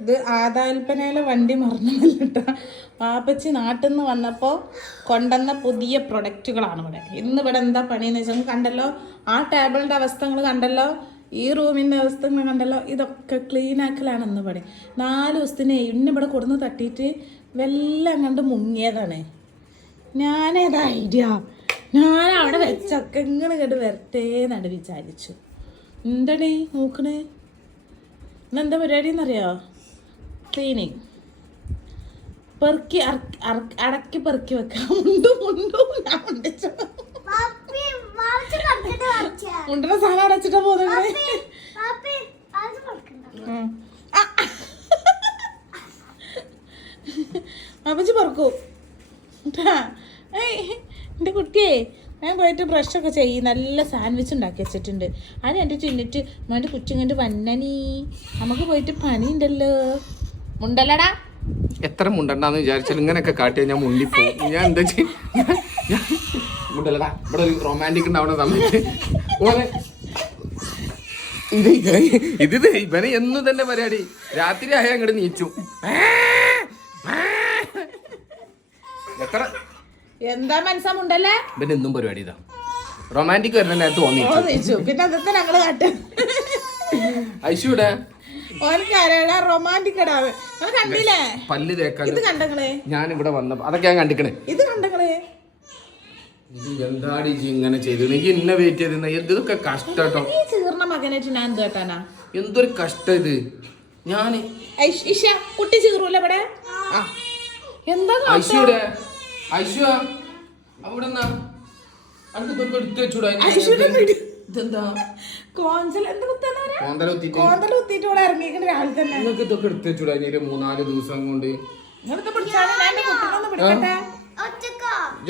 ഇത് ആദാൽപ്പനയിലെ വണ്ടി മറന്നില്ല. വാപ്പച്ചി നാട്ടിൽ നിന്ന് വന്നപ്പോൾ കൊണ്ടുവന്ന പുതിയ പ്രൊഡക്റ്റുകളാണ് ഇവിടെ. ഇന്ന് ഇവിടെ എന്താ പണിയെന്ന് വെച്ചാൽ കണ്ടല്ലോ, ആ ടേബിളിൻ്റെ അവസ്ഥ നിങ്ങൾ കണ്ടല്ലോ, ഈ റൂമിൻ്റെ അവസ്ഥ നിങ്ങൾ കണ്ടല്ലോ. ഇതൊക്കെ ക്ലീൻ ആക്കലാണ് ഇന്ന് പണി. 4 ദിവസത്തിന് ഇന്നിവിടെ കൊടുന്ന് തട്ടിയിട്ട് വെല്ലം കണ്ട് മുങ്ങിയതാണ്. ഞാനേതാ ഐഡിയ, ഞാൻ അവിടെ വെച്ചൊക്കെ ഇങ്ങനെ കണ്ട് വരട്ടേ നട വിചാരിച്ചു. എന്താണേ നോക്കണേ, ഇന്നെന്താ പരിപാടി എന്നറിയോ? ക്ലീനിങ്, പെറുക്കി അടക്കി പെറുക്കി വെക്കാം. മുണ്ടുന്ന സാധനം അടച്ചിട്ടാ പോകുന്നത്. അപ്പച്ചി പറക്കൂ എൻ്റെ കുട്ടിയെ. ഞാൻ പോയിട്ട് ബ്രഷൊക്കെ ചെയ്യും. നല്ല സാൻഡ്വിച്ച് ഉണ്ടാക്കി വെച്ചിട്ടുണ്ട്. അത് എൻ്റെ ചിന്നിട്ട് മോൻ്റെ കുച്ചിങ്ങൻ്റെ വന്നനി നമുക്ക് പോയിട്ട് പണിയുണ്ടല്ലോ. മുണ്ടല്ലടാ, എത്ര മുണ്ടണ്ടെന്ന് വിചാരിച്ചാൽ ഇങ്ങനെയൊക്കെ കാട്ടിയാൽ ഞാൻ മുണ്ടിപ്പോവും. ഞാൻ എന്താ മുണ്ടല്ലടാ, ഇവിടെ ഒരു റൊമാൻറ്റിക് ഉണ്ടാവുന്ന സമയത്ത് ഓനെ ഇത് ഇവനെ എന്നും തന്നെ പരിപാടി. രാത്രി ആയ അങ്ങോട്ട് നീച്ചു. എത്ര എന്താ മനസ്സാമുണ്ടല്ലേ, ഇവന് എന്നും പരിപാടി ഇതാ. റൊമാൻറ്റിക് വരുന്ന നേരത്ത് തോന്നിച്ചു. പിന്നെ അതൊക്കെ ഞങ്ങള് കാട്ടും. ഐശുടെ റൊമാൻറ്റിക് കണ്ടില്ലേ? പല്ല് തേക്കാൻ ഇത് കണ്ടങ്ങളെ. ഞാൻ ഇവിടെ വന്നപ്പോ അതൊക്കെ ഞാൻ കണ്ടിക്കണേ. ഇത് കണ്ടങ്ങളെ. എന്താടി ഇങ്ങനെ ചെയ്തു? എനിക്ക് ഇന്ന വെയിറ്റ് ചെയ്തിരുന്ന ഇതൊക്കെ കഷ്ടട്ടോ. ഈ ചീർണ മകനായിട്ട് ഞാൻ എന്ത് കേട്ടാനാ? എന്തൊരു കഷ്ടം ഇത്. ഞാന് കുട്ടി ചീറൂല ഇവിടെ. എന്താ ഐശ്വര്യ ഐശ്വ അവിടെ എടുത്ത് വെച്ചൂടാ. ഇതെന്താ നിങ്ങൾക്ക് ഇതൊക്കെ എടുത്ത് വെച്ചൂടാ? 3-4 ദിവസം കൊണ്ട്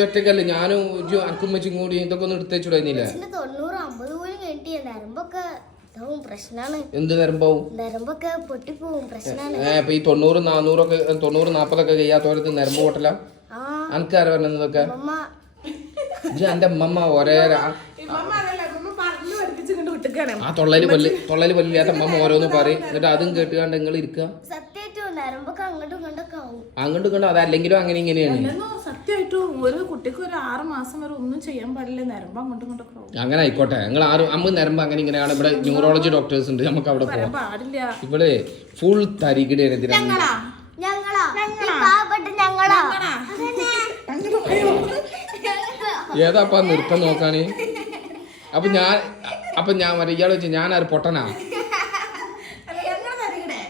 ഒറ്റക്കല്ലേ ഞാനും അനക്കും വെച്ചും കൂടി ഇതൊക്കെ ഒന്ന് എടുത്ത് വെച്ചൂടായിരുന്നില്ല? എന്ത് നരമ്പാവും? ഇപ്പൊ ഈ 90-40 കഴിയാത്തോരത്ത് നരമ്പ് പൊട്ടല. അനക്കാര പറഞ്ഞതൊക്കെ എന്റെ അമ്മമ്മ ഒരേ ആ തൊള്ളല് പല്ലില്ലാത്ത അമ്മമ്മ ഓരോന്ന് പറയും. എന്നിട്ട് അതും കേട്ടുകാണ്ട് നിങ്ങൾ ഇരിക്കുക. അങ്ങോട്ടും കണ്ടോ അതല്ലെങ്കിലും അങ്ങനെ ഇങ്ങനെയാണ്. സത്യമായിട്ടും ഒരു കുട്ടിക്ക് ഒരു 6 മാസം വരെ ഒന്നും ചെയ്യാൻ പാടില്ല. നരമ്പ് അങ്ങോട്ടും ഇങ്ങോട്ടൊക്കെ അങ്ങനെ ആയിക്കോട്ടെ. ഞങ്ങൾ അമ്മ നരമ്പ് അങ്ങനെ ഇങ്ങനെയാണ്. ഇവിടെ ന്യൂറോളജി ഡോക്ടേഴ്സ് ഉണ്ട്, നമുക്ക് അവിടെ പോകാം. ഇവിടെ ഫുൾ തരികിടയാണ് ഇതിനാണ്. ഏതാപ്പാ നൃത്തം നോക്കാന്? അപ്പൊ ഞാൻ ഇയാളെ വെച്ച് ഞാനൊരു പൊട്ടനാ.